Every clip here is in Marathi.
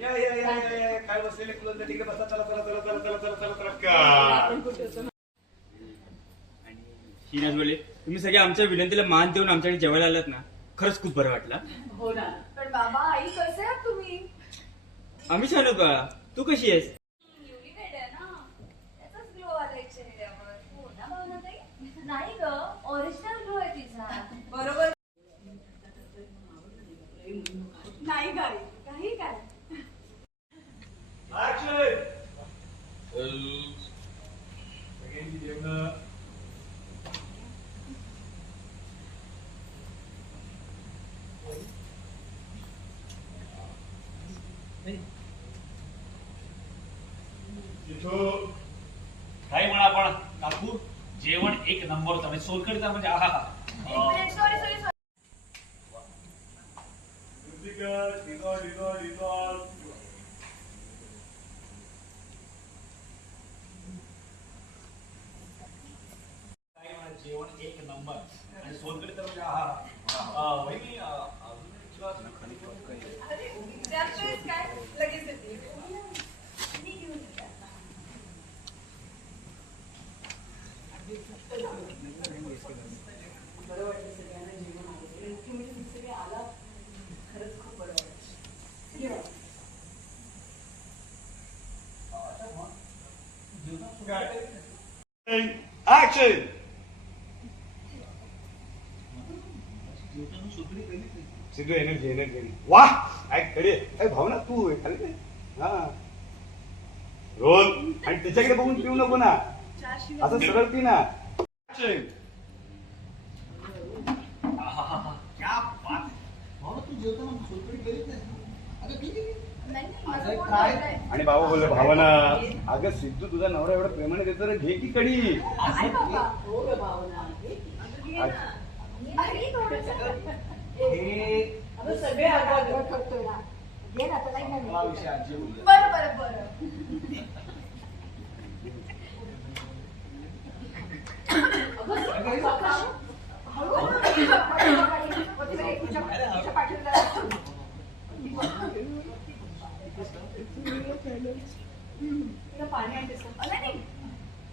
या काय बसलेले कुलंद तिकडे बसा. चला चला चला चला चला चला चला चला का. श्रीनाथ बोले, तुम्ही सगळे आमच्या विनंतीला मान देऊन आमच्याकडे जेवायला आलात ना, खरंच खूप बरं वाटलं. हो ना. पण बाबा आई कसे आहात तुम्ही? आम्ही छान होतो. तू कशी आहेस? नाही ग, ओरिजिनल ग्लो आहे तिचा. बरोबर नाही गाई काही काय. सगळ्यांची जेवण काय म्हणा आपण काकू, जेवण एक नंबरचं म्हणजे सोलकडीचा म्हणजे आहा. काय म्हणा जेवण एक नंबर आणि सोलकडीचा म्हणजे आहा. वहिनी काय लगेच येते. बरं वाटलं सगळ्यांना जेवण आवडलं. मुख्य म्हणजे तुम्ही सगळे आला, खरंच खूप बरं वाटलं. ऍक्शन. Sidhu energy energy. वाह ऍक्ट करे भावना तू खाली. हा रोल. आणि तिच्याकडे बघून पिऊ नको ना, असं सरळ पी ना. आणि बाबा बोलले भावना, अगं सिद्धू तुझा नवरा एवढा प्रेमाने देतो रे, घे की कडी. सगळे बरं बरं बरं. पाणी आणते नाही.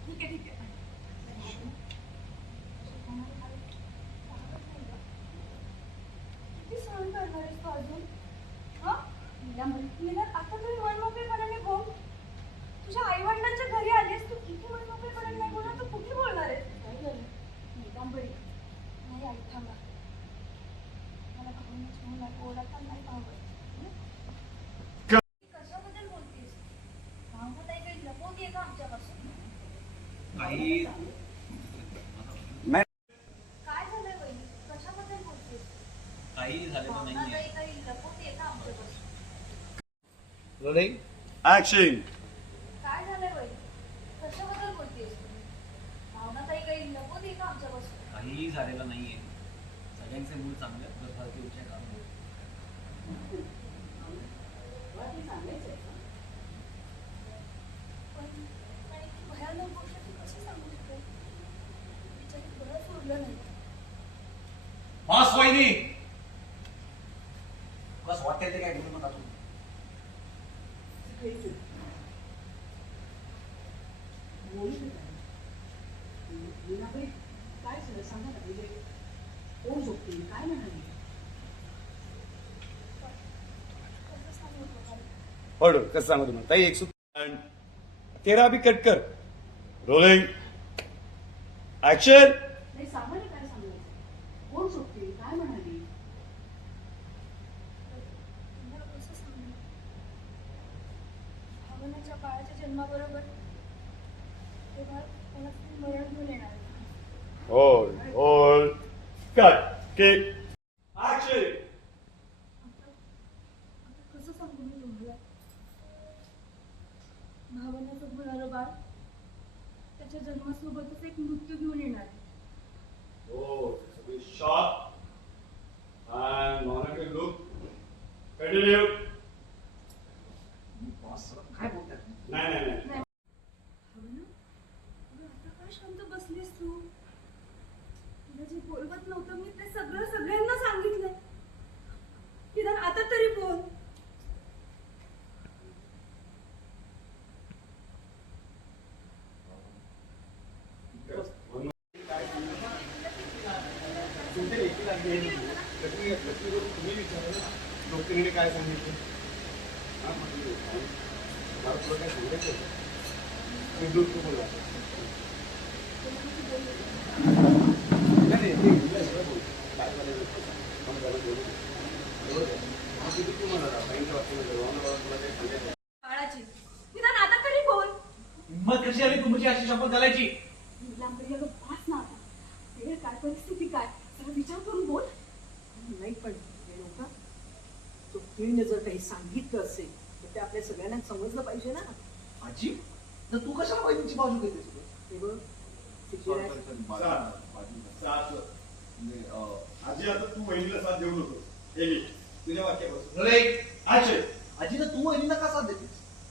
ठीक आहे ठीक आहे. किती सहन करणार आहेस तू अजून? आता तरी मनमोकळेपणाने बोल. तुझ्या आई वडिलांच्या घरी आलीस, तू किती मनमोकळेपणाने नाही बोलणार, तू कुठे बोलणार आहेस? काय झालं नीलांबरी? नाही आई थांबा, मला घरूनच ओळखता नाही भावत. कशाबद्दल बोलतेस? भावना ताई काही लपवतेय का आमच्यापासून? काही काय झालंय वहिनी? कशाबद्दल बोलतेस? काही झालेलं भावना नाहीये. ताई काही लपवतेय का आमच्यापासून? ऍक्शन. काय झालंय वहिनी? कशाबद्दल बोलतेस तुम्ही? भावना ताई काही लपवतेय का आमच्यापासून? काहीही झालेलं नाहीये. सगळ्यांचे मूड चांगले भारतीय काम. भयानक गोष्ट ती कशी सांगू शकेल? बिचारी बरंच उरलं नाही. बस वहिनी, बस वाटते ते काय बोलू नका तुम्ही. काय झालं सांगा ना. म्हणजे कोण झोपते, काय म्हणाली? पडू कसं सांगू तुम्हाला ताई. एक तेरा भी कट कर. Rolling action. नाही सांगा ना काय सांगायचं. कोण झोपते, काय म्हणाली? कसं सांगू? भावनाच्या बाळाच्या जन्माबरोबर ते बाळ कोणाचं मरण घेऊन येणार आहे. होल्ड कट के ऍक्शन. कसं सांगू मी तुम्हाला? भावनाचं होणारं बाळ त्याच्या जन्मासोबतच एक मृत्यू घेऊन येणार आहे. Shot and Monica look continue. काय बोलतात? नाही भावना, अगं आता काय शांत बसलीस तू? तुला जे बोलवत नव्हतं मी ते सगळं सगळ्यांना सांगितलंय. निदान आता तरी बोल. काय सांगितलं हा, म्हटलं, मला तुला काय सांगायचं होतं? मी दूर तू बोला नाही, ते तुला सगळं बोल. काय झालं काम झालं बोलू. एवढं आहे. मग किती तू म्हणाला बँकेच्या बाबतीमध्ये तुला काही सांगायचं बाळाची निदान आता तरी बोल. हिंमत कशी आली तुमची अशी शपथ घालायची? लांबरी अगं पास ना आता. वेळ काय परिस्थिती काय जरा विचार करून बोल. नाही पण रेणुका चुकीने जर काही सांगितलं असेल तर ते आपल्या सगळ्यांना समजलं पाहिजे ना. आजी तर तू कशाला वहिनीची बाजू घेतेस? हे बघ, सिद्धिराज, आजी आता तू बहिणीला साथ देऊ नको हे घे, तुझ्या वाक्यापासून आजी तर तू वहिनीला का साथ देतेस?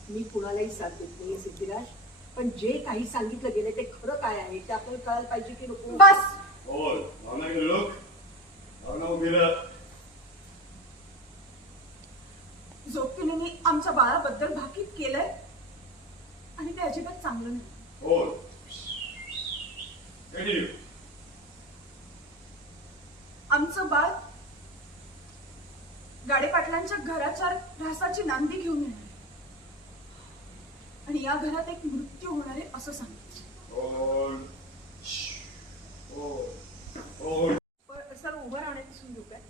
मी कुणालाही साथ देत नाही सिद्धिराज, पण जे काही सांगितलं गेलं ते खरं काय आहे ते आपल्याला कळायला पाहिजे की नको. बस बोल भावना गेलो लोक भावना उभी राह. जोगतीने मी आमच्या बाळाबद्दल भाकीत केलंय आणि ते अजिबात चांगलं नाही. बोल कंटिन्यू. आमचं बाळ गाडे पाटलांच्या घराच्या ऱ्हासाची नांदी घेऊन येणार आहे. आणि या घरात एक मृत्यू होणार आहे असं सांगितलं. बोल बोल सर उभं राहण्याची सून देऊ काय?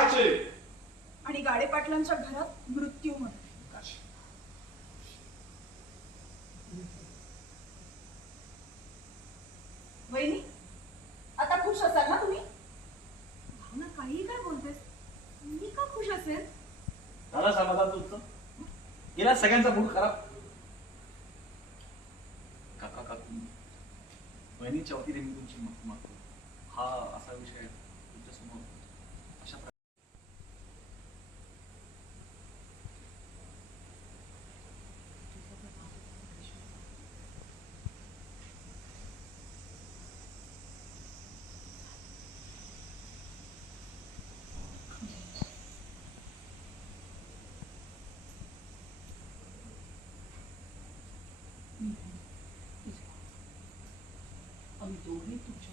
ऍक्शन. आणि गाडे पाटलांच्या घरात मृत्यू होणार आहे. वहिनी आता खुश असाल ना तुम्ही? भावना काहीही काय बोलतेस, मी का खुश असेल? झाला समाधान तुमचं? गेला सगळ्यांचा मूड खराब. काका काकू बहिणीच्या वतीने मी तुमची माफी मागतो. हा असा विषय तुमच्यासमोर अशा प्रकारे आम्ही दोघे तुमच्या